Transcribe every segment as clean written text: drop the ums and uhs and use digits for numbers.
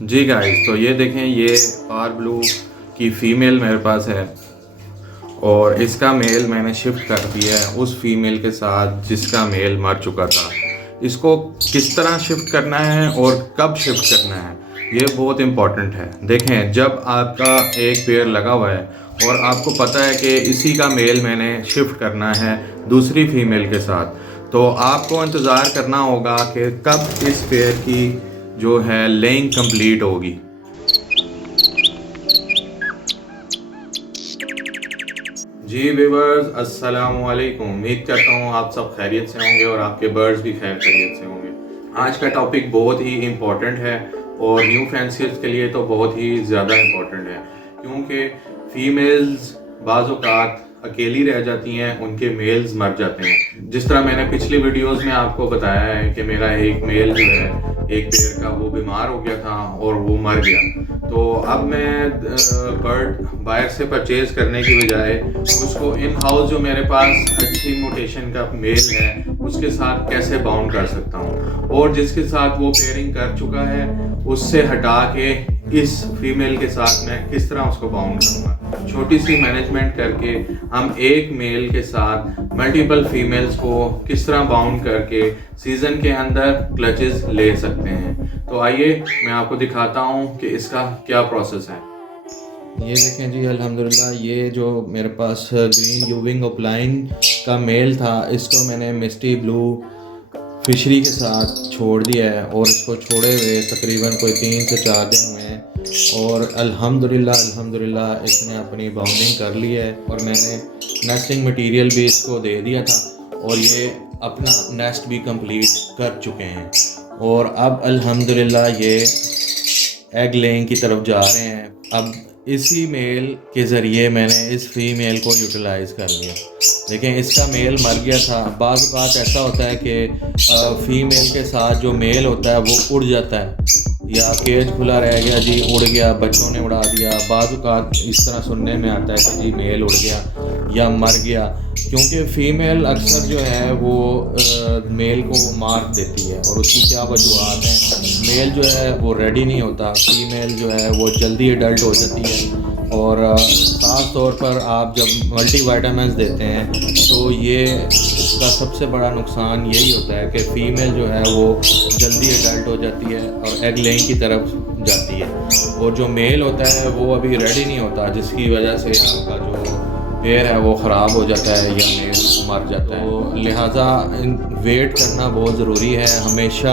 जी guys, तो ये देखें, ये पार ब्लू की फ़ीमेल मेरे पास है और इसका मेल मैंने शिफ्ट कर दिया है उस फीमेल के साथ जिसका मेल मर चुका था। इसको किस तरह शिफ्ट करना है और कब शिफ्ट करना है, ये बहुत इम्पॉर्टेंट है। देखें, जब आपका एक पेयर लगा हुआ है और आपको पता है कि इसी का मेल मैंने शिफ्ट करना है दूसरी फीमेल के साथ, तो आपको इंतज़ार करना होगा कि कब इस पेयर की जो है लेइंग कंप्लीट होगी। जी व्यूअर्स, अस्सलाम वालेकुम। उम्मीद करता हूँ आप सब खैरियत से होंगे और आपके बर्ड्स भी खैरियत से होंगे। आज का टॉपिक बहुत ही इम्पोर्टेंट है और न्यू फैंसियर्स के लिए तो बहुत ही ज़्यादा इम्पोर्टेंट है, क्योंकि फ़ीमेल्स बाज़ औक़ात अकेली रह जाती हैं, उनके मेल्स मर जाते हैं। जिस तरह मैंने पिछली वीडियोस में आपको बताया है कि मेरा एक मेल जो है एक पेयर का वो बीमार हो गया था और वो मर गया, तो अब मैं बर्ड बाहर से परचेज़ करने की बजाय उसको इन हाउस जो मेरे पास अच्छी मोटेशन का मेल है उसके साथ कैसे बाउंड कर सकता हूँ, और जिसके साथ वो पेयरिंग कर चुका है उससे हटा के इस फीमेल के साथ मैं किस तरह उसको बाउंड करूँगा। छोटी सी मैनेजमेंट करके हम एक मेल के साथ मल्टीपल फीमेल्स को किस तरह बाउंड करके सीज़न के अंदर क्लचेस ले सकते हैं। तो आइए मैं आपको दिखाता हूँ कि इसका क्या प्रोसेस है। ये देखें जी, अल्हम्दुलिल्लाह ये जो मेरे पास ग्रीन यूविंग अपलाइन का मेल था, इसको मैंने मिस्टी ब्लू फिशरी के साथ छोड़ दिया है और इसको छोड़े हुए तकरीबन कोई 3 से 4 दिन हुए हैं और अल्हम्दुलिल्लाह इसने अपनी बाउंडिंग कर ली है और मैंने नेस्टिंग मटेरियल भी इसको दे दिया था और ये अपना नेस्ट भी कंप्लीट कर चुके हैं और अब अल्हम्दुलिल्लाह ये एग लेइंग की तरफ जा रहे हैं। अब इसी मेल के ज़रिए मैंने इस फीमेल को यूटिलाइज़ कर लिया। लेकिन इसका मेल मर गया था। बाज़ औक़ात ऐसा होता है कि फ़ीमेल के साथ जो मेल होता है वो उड़ जाता है, या केज खुला रह गया जी, उड़ गया, बच्चों ने उड़ा दिया। बाज़ औक़ात इस तरह सुनने में आता है कि जी मेल उड़ गया या मर गया, क्योंकि फ़ीमेल अक्सर जो है वो मेल को मार देती है और उसकी क्या वजूहत हैं। मेल जो है वो रेडी नहीं होता, फ़ीमेल जो है वो जल्दी एडल्ट हो जाती है और ख़ास तौर पर आप जब मल्टीविटामिन्स देते हैं तो ये इसका सबसे बड़ा नुकसान यही होता है कि फ़ीमेल जो है वो जल्दी एडल्ट हो जाती है और एग लेइंग की तरफ जाती है और जो मेल होता है वो अभी रेडी नहीं होता, जिसकी वजह से आपका जो पेयर है वो ख़राब हो जाता है या मेल मर जाता है। तो लिहाजा वेट करना बहुत ज़रूरी है। हमेशा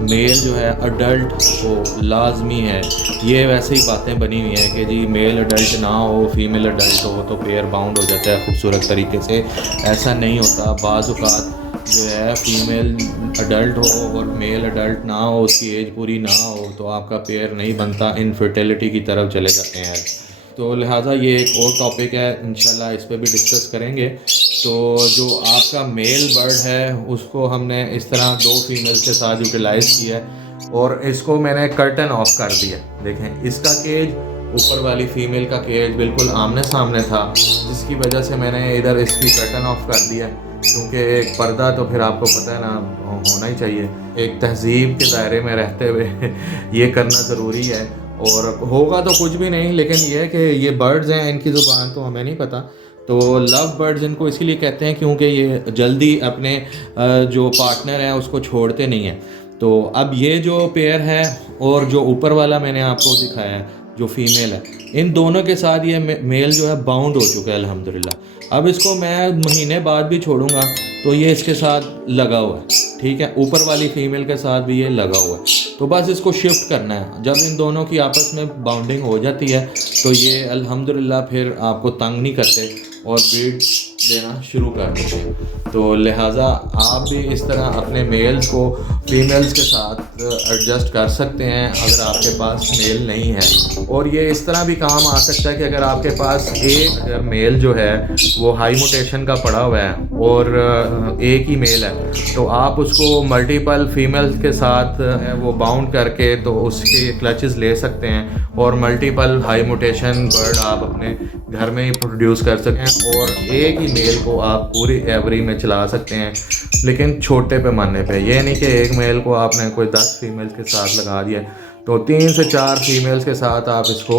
मेल जो है अडल्ट हो लाजमी है। ये वैसे ही बातें बनी हुई हैं कि जी मेल अडल्ट ना हो, फीमेल अडल्ट हो तो पेयर बाउंड हो जाता है खूबसूरत तरीके से। ऐसा नहीं होता। बाज़ औक़ात जो है फीमेल अडल्ट हो और मेल अडल्ट ना हो, उसकी एज पूरी ना हो, तो आपका पेयर नहीं बनता, इनफर्टिलिटी की तरफ चले जाते हैं। तो लिहाजा ये एक और टॉपिक है, इंशाल्लाह इस पर भी डिस्कस करेंगे। तो जो आपका मेल बर्ड है उसको हमने इस तरह 2 फीमेल्स के साथ यूटिलाइज़ किया है और इसको मैंने कर्टन ऑफ कर दिया। देखें, इसका केज ऊपर वाली फ़ीमेल का केज बिल्कुल आमने सामने था, जिसकी वजह से मैंने इधर इसकी कर्टन ऑफ कर दिया, क्योंकि एक पर्दा तो फिर आपको पता है ना होना ही चाहिए। एक तहज़ीब के दायरे में रहते हुए ये करना ज़रूरी है। और होगा तो कुछ भी नहीं, लेकिन ये है कि ये बर्ड्स हैं, इनकी ज़ुबान तो हमें नहीं पता। तो लव बर्ड्स इनको इसीलिए कहते हैं क्योंकि ये जल्दी अपने जो पार्टनर है उसको छोड़ते नहीं हैं। तो अब ये जो पेयर है और जो ऊपर वाला मैंने आपको दिखाया है जो फीमेल है, इन दोनों के साथ ये मेल जो है बाउंड हो चुका है अल्हम्दुलिल्लाह। अब इसको मैं महीने बाद भी छोड़ूंगा तो ये इसके साथ लगा हुआ है, ठीक है। ऊपर वाली फीमेल के साथ भी ये लगा हुआ है, तो बस इसको शिफ्ट करना है। जब इन दोनों की आपस में बाउंडिंग हो जाती है तो ये अल्हम्दुलिल्लाह फिर आपको तंग नहीं करते और ब्रीड देना शुरू कर देते हैं। तो लिहाजा आप भी इस तरह अपने मेल्स को फीमेल्स के साथ एडजस्ट कर सकते हैं अगर आपके पास मेल नहीं है। और ये इस तरह भी काम आ सकता है कि अगर आपके पास अगर मेल जो है वो हाई मोटेशन का पड़ा हुआ है और एक ही मेल है, तो आप उसको मल्टीपल फीमेल्स के साथ वो बाउंड करके तो उसके क्लचेस ले सकते हैं और मल्टीपल हाई मोटेशन बर्ड आप अपने घर में ही प्रोड्यूस कर सकते हैं और एक ही मेल को आप पूरी एवरी में चला सकते हैं, लेकिन छोटे पैमाने पे। ये नहीं कि एक मेल को आपने कोई 10 फीमेल्स के साथ लगा दिया तो 3 से 4 फीमेल्स के साथ आप इसको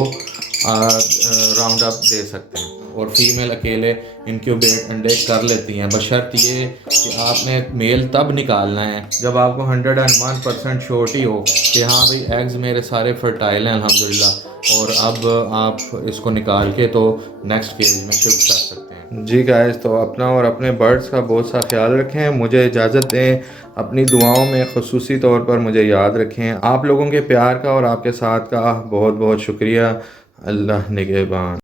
राउंड अप दे सकते हैं। और फीमेल अकेले इंक्यूबेट अंडे कर लेती हैं, बशर्त ये कि आपने मेल तब निकालना है जब आपको 101% श्योरिटी हो कि हाँ भाई एग्स मेरे सारे फर्टाइल हैं अल्हम्दुलिल्लाह, और अब आप इसको निकाल के तो नेक्स्ट केज में शिफ्ट कर सकते हैं। जी गाइस, तो अपना और अपने बर्ड्स का बहुत सा ख्याल रखें। मुझे इजाज़त दें, अपनी दुआओं में ख़ुसूसी तौर पर मुझे याद रखें। आप लोगों के प्यार का और आपके साथ का बहुत बहुत शुक्रिया। अल्लाह निगहबान।